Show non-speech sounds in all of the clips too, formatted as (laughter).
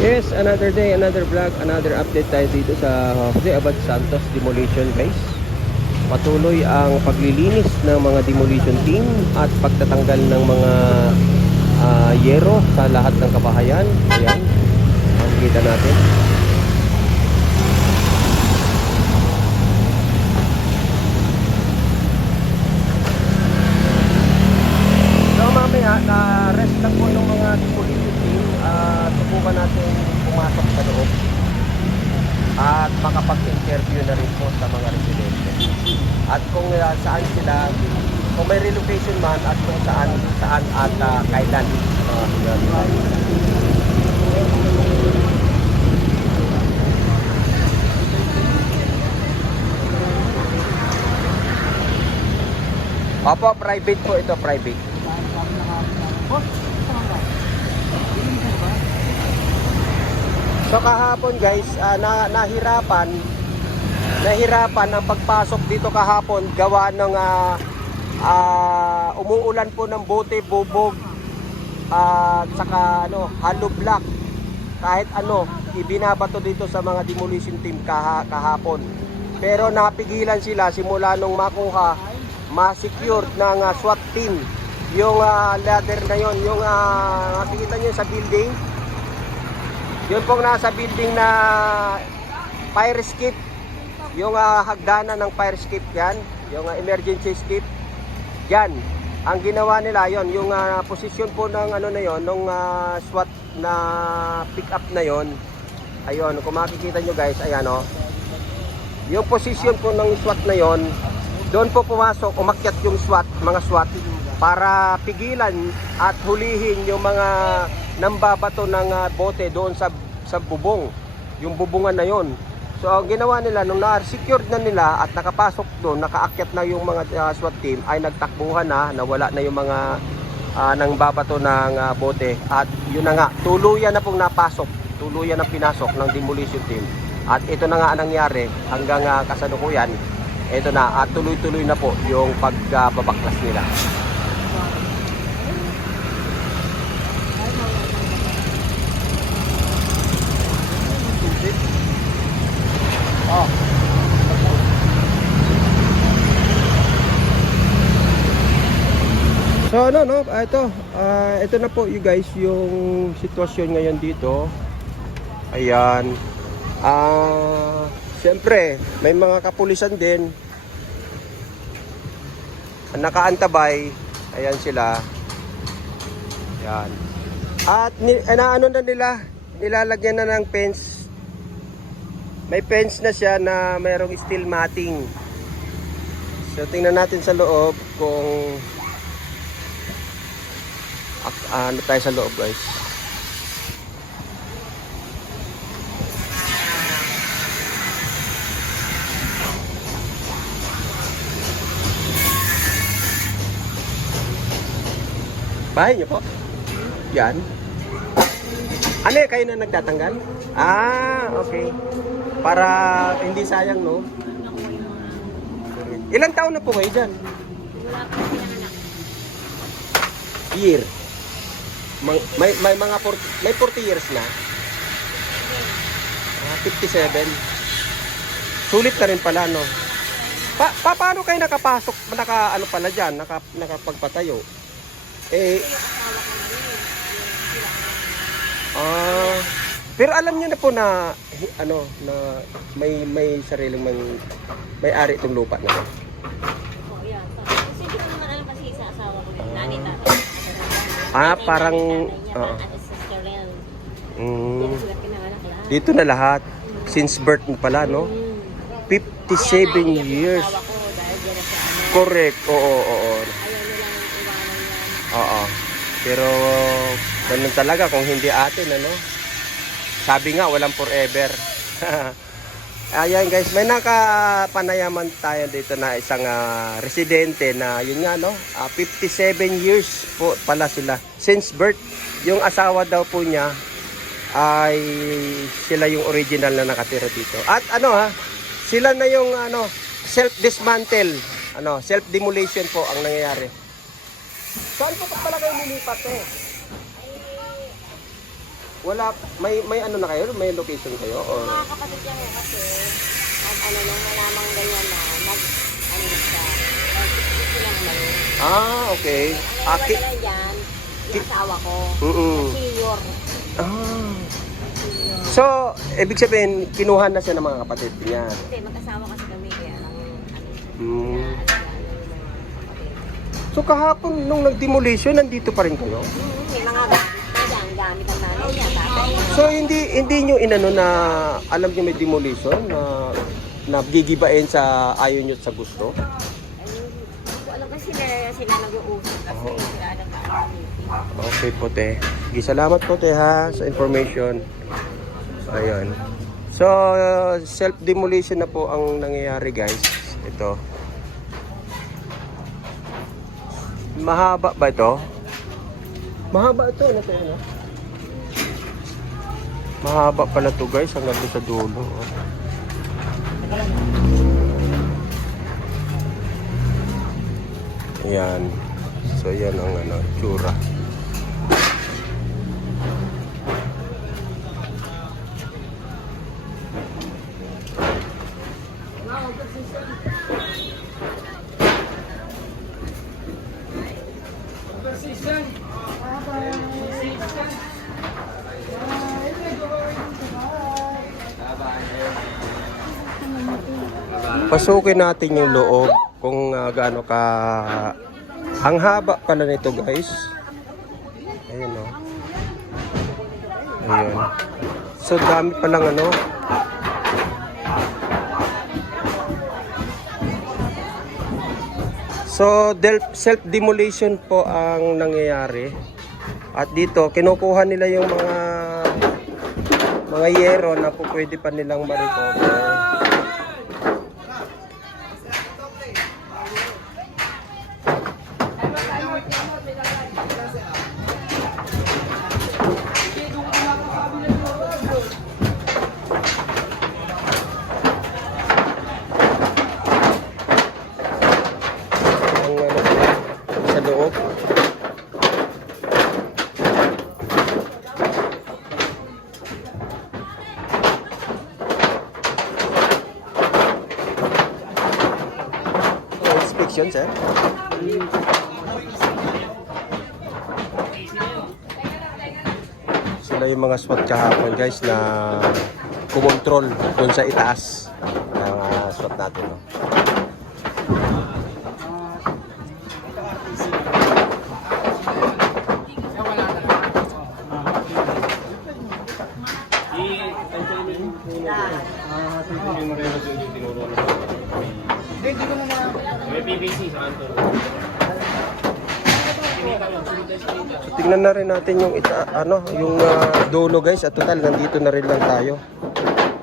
Yes, another day, another vlog, another update tayo dito sa Jose Abad Santos Demolition guys. Patuloy ang paglilinis ng mga demolition team at pagtatanggal ng mga ah, yero sa lahat ng kabahayan. Ayan, makikita natin. So mamaya, na-rest lang po ng mga demolition team. Uh, subukan natin pumasok sa loob. At makapag-interview na rin po sa mga residente. At kung uh, saan sila, kung may relocation man at kung saan, saan at uh, kailan. Uh, Opo, private po ito, private. So kahapon guys, ah, na, nahirapan nahirapan ang pagpasok dito kahapon gawa ng ah, ah, umuulan po ng bote, bubog at saka ano, hollow block. Kahit ano, ibinabato dito sa mga demolition team kaha, kahapon. Pero napigilan sila simula nung makuha, ma-secure ng ah, SWAT team yung ah, ladder na yon, yung uh, nakikita nyo sa building, yun pong nasa building na fire escape. Yung ah, hagdanan ng fire escape yan. Yung ah, emergency escape. Yan. Ang ginawa nila yon yung ah, posisyon po ng ano na yon nung ah, SWAT na pick up na yon. Ayun, kung makikita nyo guys, ayan o. Yung posisyon po ng SWAT na yon, doon po pumasok, umakyat yung SWAT, mga SWAT, para pigilan at hulihin yung mga nambabato ng ah, bote doon sa sa bubong. Yung bubungan na yon. So ang ginawa nila nung na-secured na nila at nakapasok doon, nakaakyat na yung mga ah, SWAT team ay nagtakbuhan na, nawala na yung mga uh, nang babato ng ah, bote at yun na nga, tuluyan na pong napasok, tuluyan na pinasok ng demolition team. At ito na nga ang nangyari hanggang uh, kasalukuyan. Ito na, at tuloy-tuloy na po yung pagbabaklas nila. So ano no, ah, ito, ah, ito na po you guys yung sitwasyon ngayon dito. Ayan. Ah, siyempre, may mga kapulisan din. Nakaantabay. Ayan sila. Ayan. At ni, eh, naano na nila, nilalagyan na ng fence. May fence na siya na mayroong steel matting. So tingnan natin sa loob kung ano tayo sa loob guys? Bahay niyo po? Yan. Ano eh, kayo na nagtatanggal? Ah okay. Para hindi sayang no? Ilang taon na po kayo dyan? Year may, may, mga 40, may 40 years na. Ah, 57. Sulit na rin pala, no? Pa, pa, paano kayo nakapasok, naka, ano pala dyan, naka, nakapagpatayo? Eh, ah, pero alam niyo na po na, ano, na may, may sariling may, may ari itong lupa na. to. Oo, yan. Kasi hindi ko naman alam kasi sa asawa ko yun. Nanay, tatay. Ah, parang, oo. Mm, dito na lahat. Since birth mo pala, no? Mm. 57 Kaya naiyak years. Na Correct. Oo, oo, oo. Oo. Pero ganun talaga kung hindi atin, ano? Sabi nga, walang forever. (laughs) Ayan guys, may nakapanayaman tayo dito na isang ah, residente na yun nga no, ah, 57 years po pala sila since birth. Yung asawa daw po niya ay sila yung original na nakatira dito. At ano ha, sila na yung ano, self dismantle, ano, self demolition po ang nangyayari. Saan po pala kayo nilipat eh? Wala, may, may ano na kayo? May location kayo? Or? Mga kapatid yan eh, kasi nag ano lang malamang ganyan na nag ano siya. Nag-isip lang lang. Ah, okay. Ang Aki. nagpadala yan, yung asawa ko. Mm-mm. Senior. Ah. So, ibig sabihin, kinuha na siya ng mga kapatid niya. Hindi, mag-asawa kasi kami kaya lang ano Hmm. kaya ano yung mga kapatid. So, kahapon, nung nag-demolition, nandito pa rin kayo? Mm, May mga gamit dyan, gamit ang nanay niya. So, hindi hindi nyo inano na alam nyo may demolition na na gigibain sa nyo at sa gusto? Alam kasi sila, sila nag-uusap kasi Oo. sila. Okay po, te. Sige, salamat po, te, ha, sa information. Ayun. So, self-demolition na po ang nangyayari, guys. Ito. Mahaba ba ito? Mahaba ito, ano to, ano? Mahaba pala to, guys, hanggang doon sa dulo. oh. Ayan. So, yan ang ano, tsura. Pasukin natin yung loob kung ah, gaano ka ang haba pala nito guys. Ayun oh. Ayun. So dami palang ano. So self-demolition po ang nangyayari. At dito kinukuha nila yung mga mga yero na po pwede pa nilang ma-recover. Sir. Sila yung mga SWAT kahapon, guys, na kumontrol doon sa itaas tingnan na rin natin yung ita, ano, yung ah, dulo guys. At total nandito na rin lang tayo.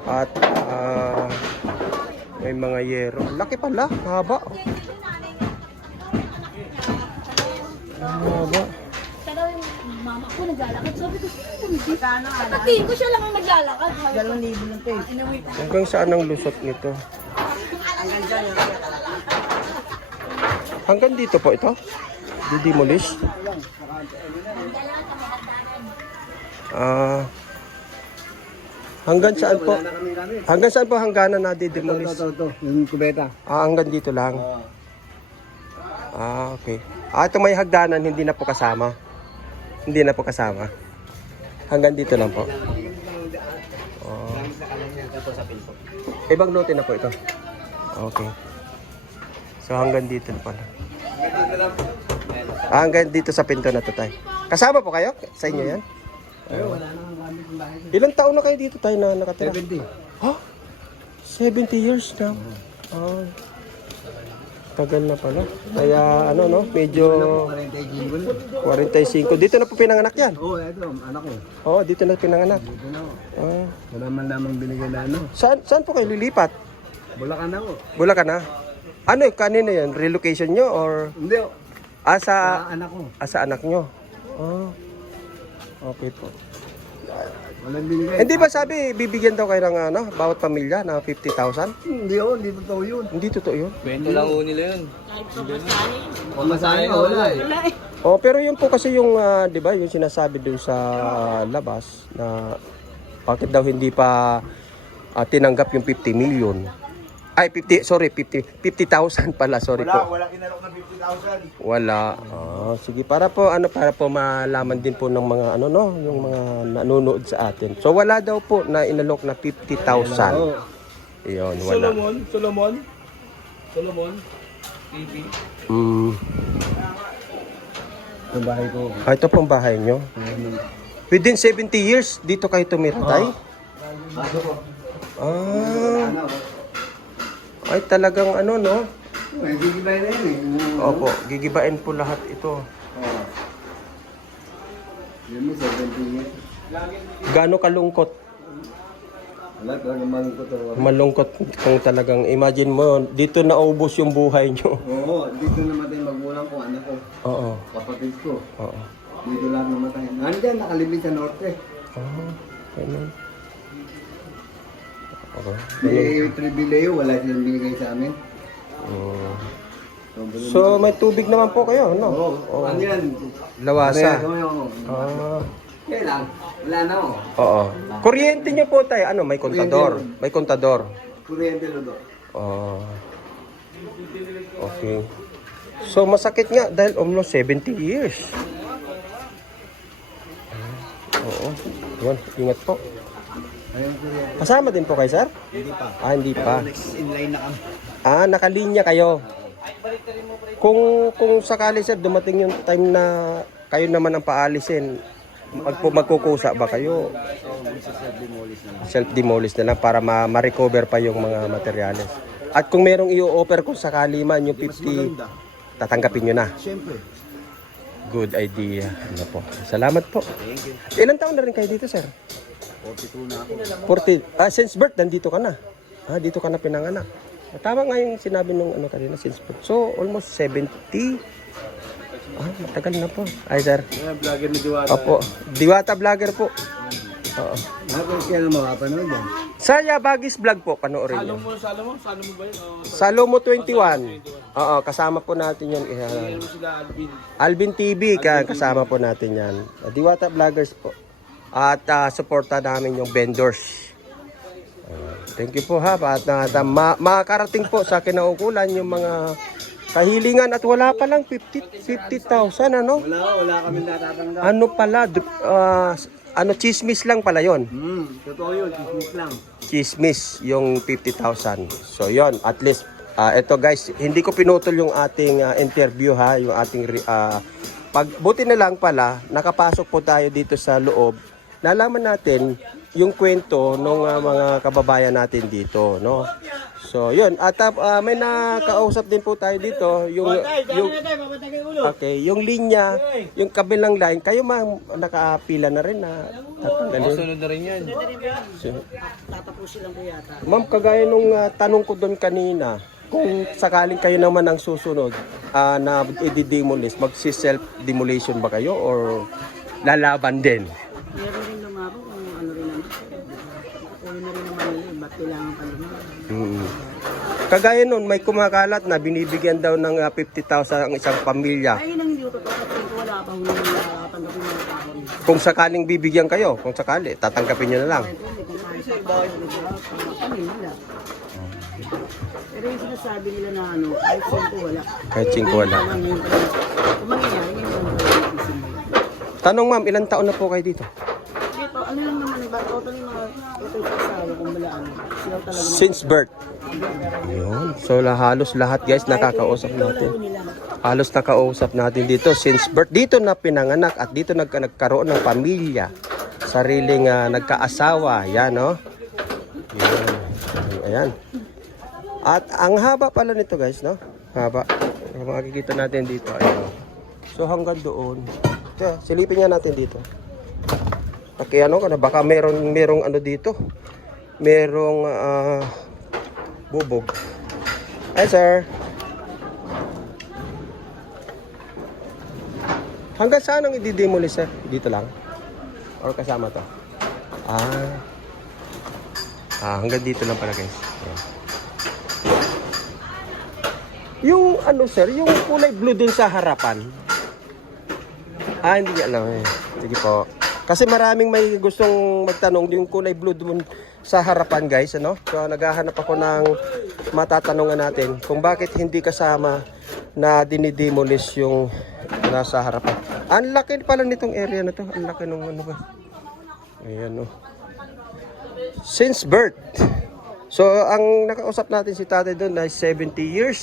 At ah, may mga yero. Laki pala, haba. Ang Haba. Mama ko naglalakad. Sabi ko, Magkano ka Tingin ko siya lang ang naglalakad. Dalawang libo lang eh. Inawi pa. Hanggang saan ang lusot nito? Hanggang dito po ito? Didemolish? Ah. hanggang saan po? Hanggang saan po hangganan na didemolish? Ito, ito, yung kubeta. Ah, hanggang dito lang. Ah, okay. Ah, ito may hagdanan, hindi na po kasama. Hindi na po kasama. Hanggang dito lang po. Oh. Ibang lote na po ito. Okay. So hanggang dito na pala. Ah, hanggang dito sa pinto na to tayo. Kasama po kayo? Sa inyo yan? Ilang taon na kayo dito tayo na nakatira? 70. Ha? 70 years na. Ah. Tagal na pala. Kaya ano no, medyo 45. Dito na po pinanganak yan. Oo, oh, ito, anak ko. Oo, dito na pinanganak. Dito na. Ah. Wala man lamang binigyan na ano. Saan, saan po kayo lilipat? Bulacan ako. Bulacan na? Ano, kanina yan? Relocation nyo or Hindi, oh. Ah, sa, Ah, anak ko. ah, sa anak nyo? Oh. Okay po. Walang binigay. Hindi ba sabi, bibigyan daw kayo ng ano, bawat pamilya na 50,000? Hindi, oh, hindi totoo yun. Hindi totoo yun. Kwento lang ho nila yun. Masahe. Pamasahe ka, wala eh. Wala eh. Oh, pero yun po kasi yung, ah, 'di ba, yung sinasabi dun sa labas na bakit daw hindi pa ah, tinanggap yung 50 million. Ay, 50, sorry, 50, 50,000 pala, sorry po. Wala kinalok na 50,000. Wala. Ah, sige, para po ano para po malaman din po ng mga ano no, yung mga nanonood sa atin. So wala daw po na inalok na 50,000. Iyon, wala. Solomon, Solomon, Solomon, TV. Mm. Sa bahay ko. Ah, ito pong bahay nyo. Within 70 years, dito kayo tumira, tay? Ah. Ay, talagang ano, no? May gigibay na yun eh. Opo, gigibain po lahat ito. Oo. Yun mo, 70 years. Gaano kalungkot? Wala talaga malungkot. Malungkot kung talagang, imagine mo, dito naubos yung buhay nyo. (laughs) Oo, dito namatay magulang ko, anak ko, Oo, kapatid ko. oo. Dito lang namatay. Nandiyan, nakalibig sa norte. Ah, ganun. Okay. May Tribileo, wala silang binigay sa amin. Mm. So, may tubig naman po kayo, no? Oo, ano yan? Lawasa. Ah, Kaya lang, wala na oh. oo. Kuryente nyo po tayo, ano, may kontador. May kontador. Kuryente lodo. Ah. okay. So, masakit nga dahil almost 70 years. Ah, Oo. Yun, ingat po. Kasama din po kayo, sir? Hindi pa. Ah, hindi pa. Next in line na kami. Ah, nakalinya kayo. Kung kung sakali sir dumating yung time na kayo naman ang paalisin, mag, magkukusa ba kayo? Self-demolish na lang para ma- ma-recover pa yung mga materyales. At kung merong i-offer kung sakali man yung 50, tatanggapin nyo na. Siyempre. Good idea. Ano po. Salamat po. Ilan taon na rin kayo dito, sir? 42 na ako. 40. Ah, since birth, nandito ka na. Ah, dito ka na pinanganak. Ah, Tama nga yung sinabi nung ano kanina, since birth. So, almost 70. Ah, matagal na po. Ay, sir. Kaya vlogger ni Diwata. Opo. Diwata vlogger po. Oo. Ako kaya na makapanood yan. Saya Bagis Vlog po, panoorin niyo. Salomon, Salomon, Salomon ba yun? Oh, Salomo 21. Oo, kasama po natin yun. Eh, ano sila, Alvin. Alvin TV, ka- kasama po natin yan. Uh, Diwata Vloggers po. At uh, suporta namin yung vendors. Uh, thank you po ha. At uh, ma- makakarating po sa kinaukulan yung mga kahilingan at wala pa lang 50 50,000 ano? Wala wala kami natatanggap. Ano pala uh, ano chismis lang pala yon. Hmm, totoo yun, kismis lang. Chismis yung 50,000. So yon, at least ah, ito guys, hindi ko pinutol yung ating ah, interview ha, yung ating ah, pag buti na lang pala nakapasok po tayo dito sa loob. Nalaman natin yung kwento ng mga kababayan natin dito, no? So, yun. At ah, may nakausap din po tayo dito yung yung Okay, yung linya, yung kabilang line, kayo ma'am nakapila na rin na tatanggalin. Sunod na rin yan. So, Ma'am, kagaya nung ah, tanong ko doon kanina, kung sakaling kayo naman ang susunod ah, na i-demolish, magsi-self-demolition ba kayo or lalaban din? Meron rin lumabo kung ano rin naman. Ulo na rin naman nila, ba't kailangan pa rin? Mm. Kagaya nun, may kumakalat na binibigyan daw ng ah, 50,000 ang isang pamilya. Ay, yun ang hindi ko totoo kasi ko wala pa huli na tanggapin mga tao. Kung sakaling bibigyan kayo, kung sakali, tatanggapin nyo na lang. Hindi paano sa iba, kami nila. Pero yung sinasabi nila na ano, kahit saan ko wala. Kahit singko wala. Kung ngayon pa rin- kung mangyayari. Tanong ma'am, ilang taon na po kayo dito? Dito, ano lang naman, iba totally mga ito yung asawa kung wala ano. Sila talaga Since birth. Yun. So la- halos lahat guys nakakausap natin. Halos nakausap natin dito since birth. Dito na pinanganak at dito nag nagkaroon ng pamilya. Sariling ah, nagkaasawa. Yan no. Yan. Ayan. At ang haba pala nito guys no. Haba. Makikita natin dito. Ayan. So hanggang doon. Kaya silipin nga natin dito. Okay, ano ka na baka meron merong ano dito. Merong ah, bubog. Hi, sir. Hanggang saan ang i-demolish, sir? Dito lang? Or kasama to? Ah. Ah, hanggang dito lang pala, guys. Yung ano, sir, yung kulay blue dun sa harapan. Ah, hindi niya alam eh. Sige po. Kasi maraming may gustong magtanong yung kulay blue dun sa harapan guys, ano? So naghahanap ako ng matatanungan natin kung bakit hindi kasama na dinidemolish yung nasa harapan. Ang laki pala nitong area na to. Ang laki nung ano ba. Ayan oh. Since birth. So ang nakausap natin si tatay doon ay 70 years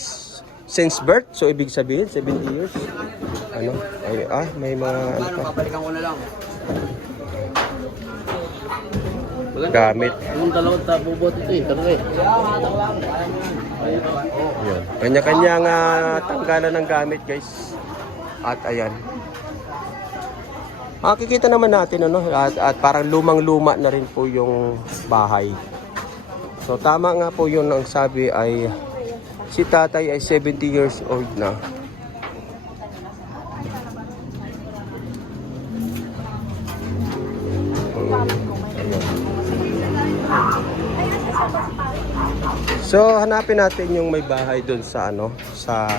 since birth. So ibig sabihin 70 years. Ano? Ay, ah, may mga ano pa. Babalikan ko na lang. gamit. Yung dalawang tabubot ito eh. Tara eh. Yun. Kanya-kanyang uh, tanggalan ng gamit, guys. At ayan. Makikita naman natin ano at, at parang lumang-luma na rin po yung bahay. So tama nga po yun ang sabi ay si tatay ay 70 years old na. So hanapin natin yung may bahay doon sa ano sa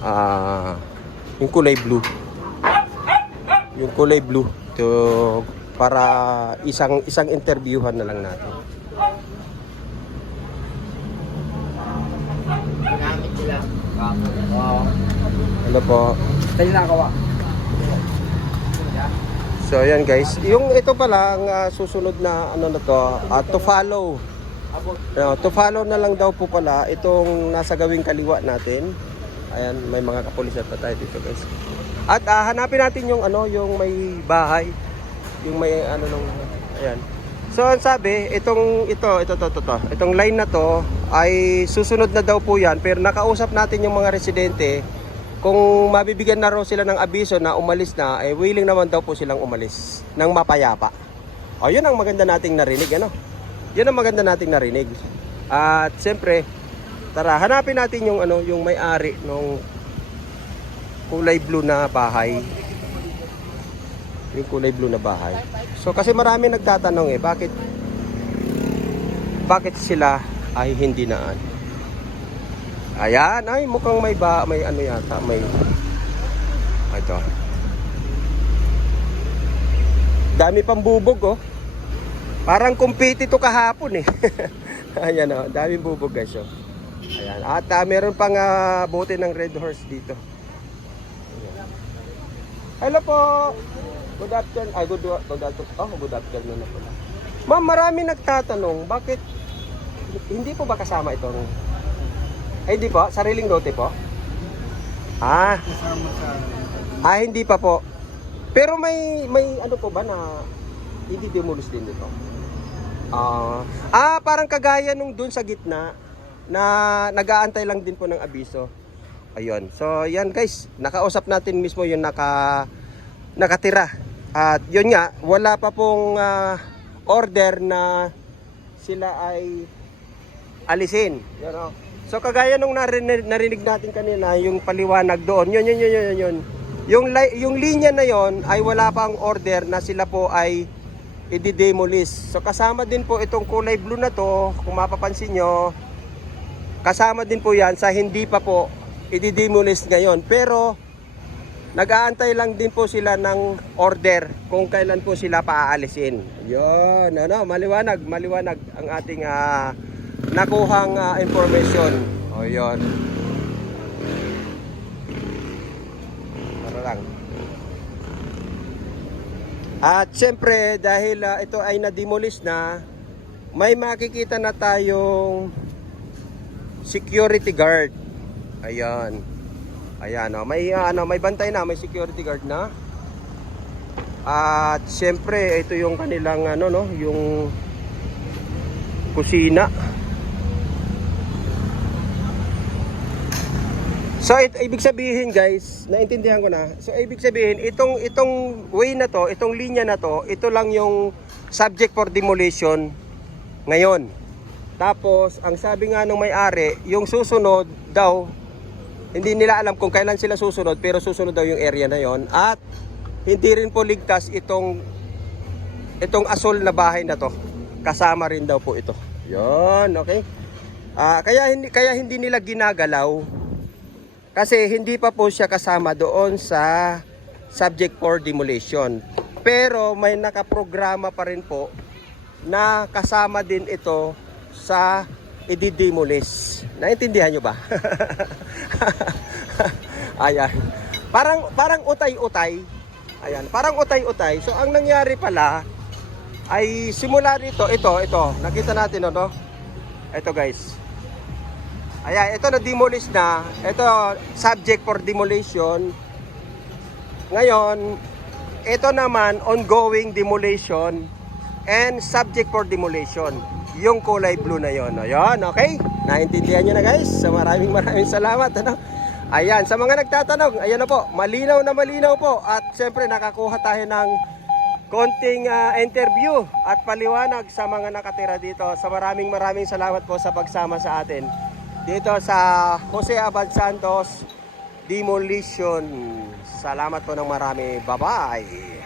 ah yung kulay blue. Yung kulay blue to para isang isang interviewhan na lang natin. Ano po? Tayo nakawa. So ayan guys, yung ito pala ang ah, susunod na ano na to, ah, to follow. No, to follow na lang daw po pala itong nasa gawing kaliwa natin. Ayan, may mga kapulisan pa tayo dito guys. At ah, hanapin natin yung ano, yung may bahay, yung may ano nung ayan. So ang sabi, itong ito, ito to, to, to, itong line na to ay susunod na daw po yan pero nakausap natin yung mga residente kung mabibigyan na raw sila ng abiso na umalis na, eh willing naman daw po silang umalis ng mapayapa. O yun ang maganda nating narinig, ano? Yun ang maganda nating narinig. At siyempre, tara, hanapin natin yung ano, yung may-ari nung kulay blue na bahay. Yung kulay blue na bahay. So kasi marami nagtatanong eh, bakit bakit sila ay hindi naan? Ayan, ay mukhang may ba, may ano yata, may ito. Dami pang bubog oh. Parang kumpiti to kahapon eh. (laughs) Ayan oh, daming bubog guys oh. Ayan. At ah, meron pang ah, bote ng Red Horse dito. Ayan. Hello po. Good afternoon. Ay, good, good afternoon. Oh, good afternoon na pala. Ma'am, marami nagtatanong, bakit hindi po ba kasama itong ay, hindi po. Sariling lote po. Ah. Ah, hindi pa po. Pero may may ano po ba na hindi demolish din dito? Ah, ah parang kagaya nung dun sa gitna na nag-aantay lang din po ng abiso. Ayun. So, yan guys. Nakausap natin mismo yung naka nakatira. At yun nga, wala pa pong ah, order na sila ay alisin. You know? So kagaya nung narinig, narinig natin kanina, yung paliwanag doon, yun, yun, yun, yun, yun. Yung, li- yung linya na yon ay wala pang order na sila po ay i-demolish. So kasama din po itong kulay blue na to, kung mapapansin nyo, kasama din po yan sa hindi pa po i-demolish ngayon. Pero nag-aantay lang din po sila ng order kung kailan po sila paaalisin. Yun, ano, maliwanag, maliwanag ang ating ah, nakuhang ah, information. O yun. Para lang. At syempre, dahil ah, ito ay na-demolish na, may makikita na tayong security guard. Ayan. Ayan, oh, may ah, ano, may bantay na, may security guard na. At syempre, ito yung kanilang ano no, yung kusina. So it, ibig sabihin guys, naintindihan ko na. So ibig sabihin itong itong way na to, itong linya na to, ito lang yung subject for demolition ngayon. Tapos ang sabi nga ng may-ari, yung susunod daw hindi nila alam kung kailan sila susunod pero susunod daw yung area na yon at hindi rin po ligtas itong itong asol na bahay na to. Kasama rin daw po ito. 'Yon, okay? Ah, kaya hindi kaya hindi nila ginagalaw kasi hindi pa po siya kasama doon sa subject for demolition. Pero may nakaprograma pa rin po na kasama din ito sa i-demolish. Naintindihan nyo ba? (laughs) Ayan. Parang parang utay-utay. Ayan, parang utay-utay. So ang nangyari pala ay simula rito, ito, ito. Nakita natin ano? Ito guys. Ayan, ito na demolish na. Ito subject for demolition. Ngayon, ito naman ongoing demolition and subject for demolition. Yung kulay blue na yon. Ayun, okay? Naintindihan nyo na guys. So maraming maraming salamat. Ano? Ayan, sa mga nagtatanong, ayan na po, malinaw na malinaw po. At siyempre nakakuha tayo ng konting ah, interview at paliwanag sa mga nakatira dito. Sa maraming maraming salamat po sa pagsama sa atin. Dito sa Jose Abad Santos Demolition. Salamat po ng marami. Bye-bye.